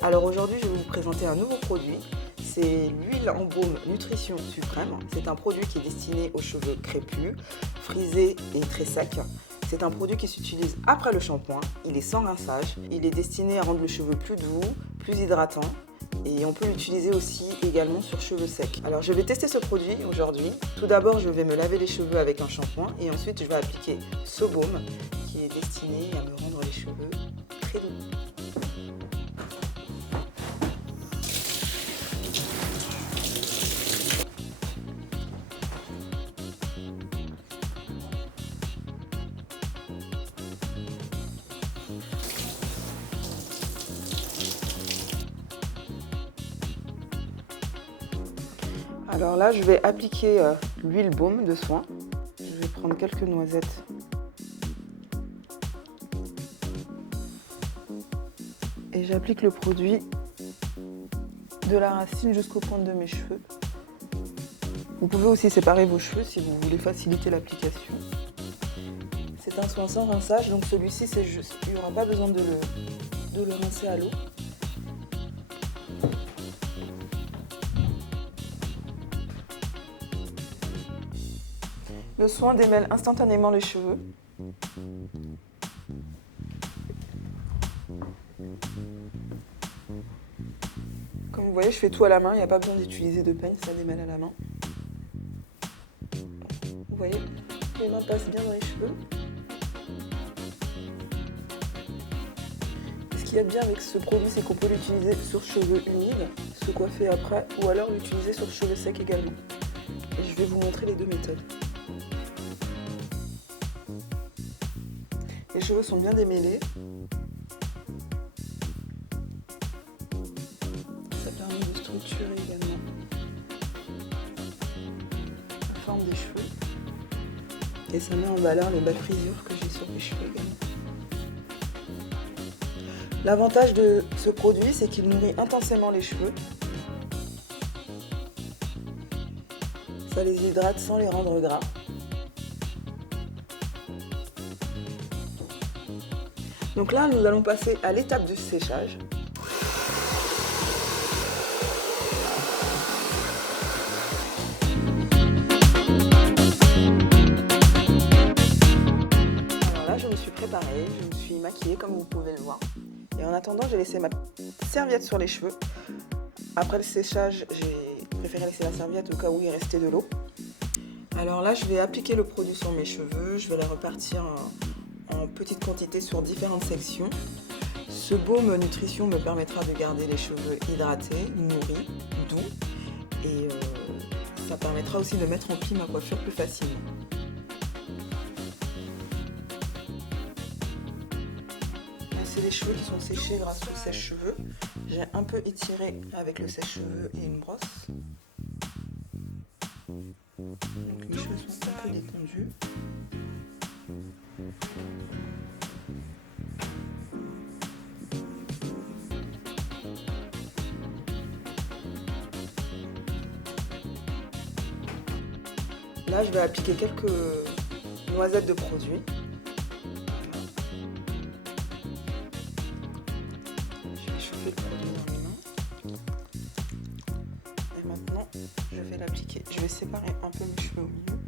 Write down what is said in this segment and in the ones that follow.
Alors aujourd'hui je vais vous présenter un nouveau produit. C'est l'huile en baume Nutrition Suprême. C'est un produit qui est destiné aux cheveux crépus, frisés et très secs. C'est un produit qui s'utilise après le shampoing. Il est sans rinçage. Il est destiné à rendre le cheveu plus doux, plus hydratant. Et on peut l'utiliser aussi également sur cheveux secs. Alors je vais tester ce produit aujourd'hui. Tout d'abord je vais me laver les cheveux avec un shampoing et ensuite je vais appliquer ce baume qui est destiné à me rendre les cheveux très doux. Alors là, je vais appliquer l'huile baume de soin. Je vais prendre quelques noisettes. Et j'applique le produit de la racine jusqu'aux pointes de mes cheveux. Vous pouvez aussi séparer vos cheveux si vous voulez faciliter l'application. C'est un soin sans rinçage, donc celui-ci c'est juste. Il n'y aura pas besoin de le rincer à l'eau. Le soin démêle instantanément les cheveux. Comme vous voyez, je fais tout à la main, il n'y a pas besoin d'utiliser de peigne, ça démêle à la main. Vous voyez, les mains passent bien dans les cheveux. Ce qu'il y a de bien avec ce produit, c'est qu'on peut l'utiliser sur cheveux humides, se coiffer après, ou alors l'utiliser sur cheveux secs également. Et je vais vous montrer les deux méthodes. Les cheveux sont bien démêlés. Ça permet de structurer également la forme des cheveux. Et ça met en valeur les belles frisures que j'ai sur mes cheveux également. L'avantage de ce produit, c'est qu'il nourrit intensément les cheveux. Ça les hydrate sans les rendre gras. Donc là, nous allons passer à l'étape du séchage. Alors là, je me suis préparée, je me suis maquillée comme vous pouvez le voir. Et en attendant, j'ai laissé ma serviette sur les cheveux. Après le séchage, j'ai préféré laisser la serviette au cas où il restait de l'eau. Alors là, je vais appliquer le produit sur mes cheveux, je vais les repartir en petite quantité sur différentes sections. Ce baume nutrition me permettra de garder les cheveux hydratés, nourris, doux et ça permettra aussi de mettre en pli ma coiffure plus facilement. Là, c'est les cheveux qui sont séchés grâce au sèche-cheveux. J'ai un peu étiré avec le sèche-cheveux et une brosse. Donc mes cheveux sont un peu détendus. Là, je vais appliquer quelques noisettes de produit. Je vais chauffer le produit dans mes mains. Et maintenant, je vais l'appliquer. Je vais séparer un peu mes cheveux au milieu.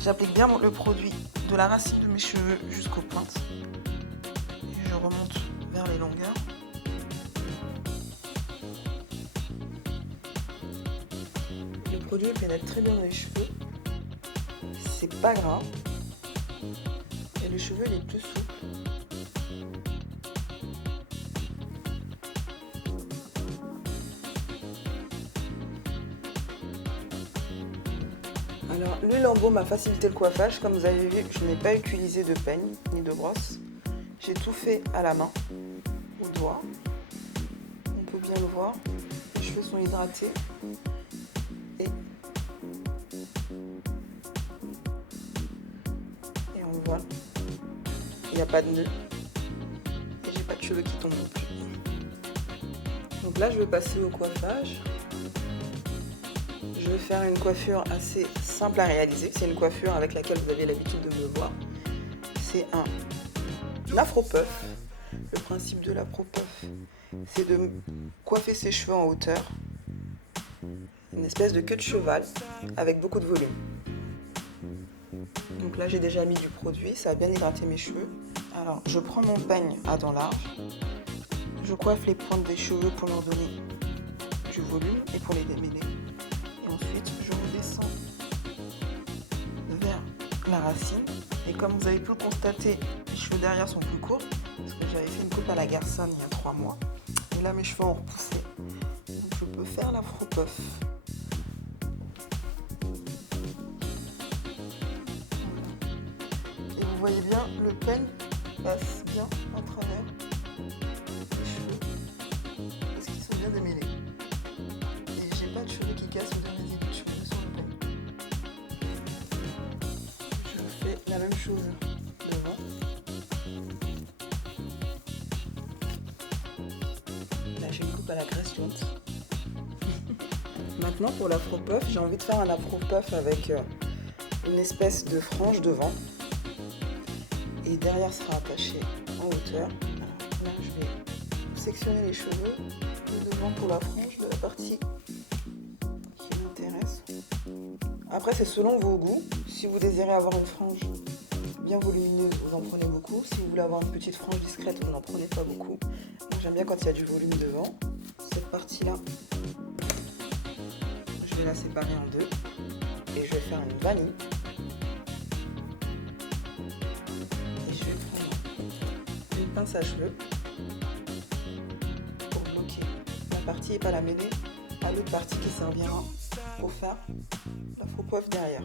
J'applique bien le produit de la racine de mes cheveux jusqu'aux pointes. Et je remonte vers les longueurs. Le produit pénètre très bien dans les cheveux. C'est pas gras. Et le cheveu il est plus souple. Alors, l'huile en baume a facilité le coiffage. Comme vous avez vu, je n'ai pas utilisé de peigne ni de brosse. J'ai tout fait à la main, au doigt. On peut bien le voir. Les cheveux sont hydratés. Et on le voit. Il n'y a pas de nœud. Et j'ai pas de cheveux qui tombent non plus. Donc là, je vais passer au coiffage. Je je vais faire une coiffure assez simple à réaliser. C'est une coiffure avec laquelle vous avez l'habitude de me voir. C'est un afro-puff. Le principe de l'afro-puff, c'est de coiffer ses cheveux en hauteur. Une espèce de queue de cheval avec beaucoup de volume. Donc là, j'ai déjà mis du produit, ça a bien hydraté mes cheveux. Alors, je prends mon peigne à dents larges. Je coiffe les pointes des cheveux pour leur donner du volume et pour les démêler. Et ensuite, je redescends vers la racine. Et comme vous avez pu le constater, mes cheveux derrière sont plus courts parce que j'avais fait une coupe à la garçonne il y a 3 mois. Et là, mes cheveux ont repoussé. Donc, je peux faire l'afro-puff. Vous voyez bien, le peigne passe bien à travers les cheveux parce qu'ils sont bien démêlés. Et j'ai pas de cheveux qui cassent ou de résidus de cheveux sur le peigne. Je fais la même chose devant. Là j'ai une coupe à la graisse jointe. Maintenant pour l'afro-puff, j'ai envie de faire un afro-puff avec une espèce de frange devant. Et derrière sera attaché en hauteur. Alors là, je vais sectionner les cheveux de devant pour la frange de la partie qui m'intéresse. Après, c'est selon vos goûts. Si vous désirez avoir une frange bien volumineuse, vous en prenez beaucoup. Si vous voulez avoir une petite frange discrète, vous n'en prenez pas beaucoup. Donc, j'aime bien quand il y a du volume devant. Cette partie-là, je vais la séparer en deux. Et je vais faire une vanille. Pince à cheveux pour bloquer la partie et pas la mêler à l'autre partie qui servira pour faire l'afro-puff derrière.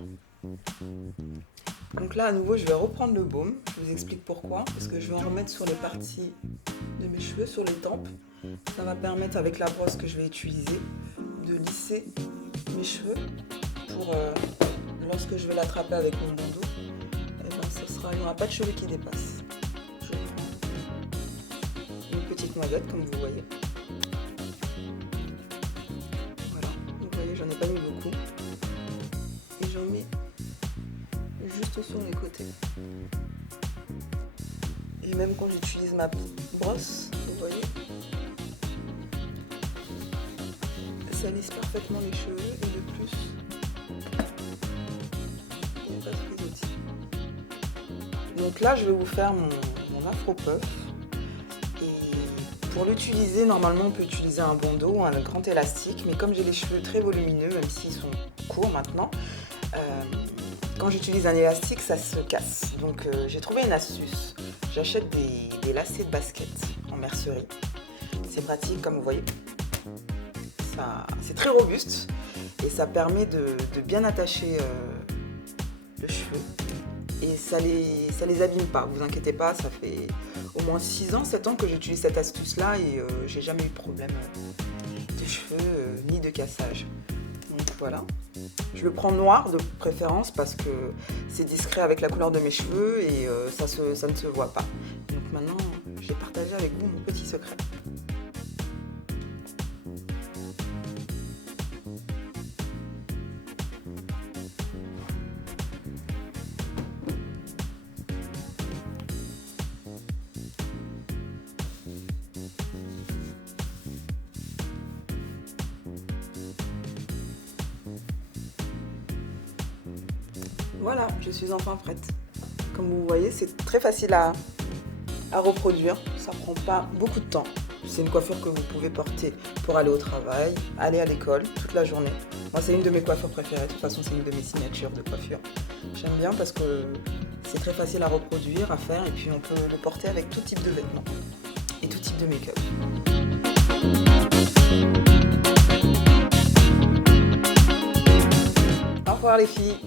Donc là à nouveau je vais reprendre le baume, je vous explique pourquoi, parce que je vais en remettre sur les parties de mes cheveux, sur les tempes. Ça va permettre avec la brosse que je vais utiliser de lisser mes cheveux pour lorsque je vais l'attraper avec mon bandeau, et ben, il n'y aura pas de cheveux qui dépassent. Noisette comme vous voyez. Voilà, vous voyez j'en ai pas mis beaucoup et j'en mets juste sur les côtés. Et même quand j'utilise ma brosse, vous voyez, ça lisse parfaitement les cheveux et de plus il n'y a pas de frisottis. Donc là je vais vous faire mon afro-puff. Pour l'utiliser, normalement on peut utiliser un bandeau ou un grand élastique, mais comme j'ai les cheveux très volumineux, même s'ils sont courts maintenant, quand j'utilise un élastique, ça se casse. Donc j'ai trouvé une astuce. J'achète des lacets de basket en mercerie. C'est pratique, comme vous voyez. C'est très robuste et ça permet de bien attacher le cheveu. Et ça les abîme pas, vous inquiétez pas, ça fait au moins 6 ans, 7 ans que j'utilise cette astuce-là et j'ai jamais eu de problème de cheveux ni de cassage. Donc voilà. Je le prends noir de préférence parce que c'est discret avec la couleur de mes cheveux et ça ne se voit pas. Donc maintenant, je vais partager avec vous mon petit secret. Voilà, je suis enfin prête. Comme vous voyez, c'est très facile à reproduire. Ça prend pas beaucoup de temps. C'est une coiffure que vous pouvez porter pour aller au travail, aller à l'école toute la journée. Moi, c'est une de mes coiffures préférées. De toute façon, c'est une de mes signatures de coiffure. J'aime bien parce que c'est très facile à reproduire, à faire, et puis on peut le porter avec tout type de vêtements et tout type de make-up. Au revoir les filles.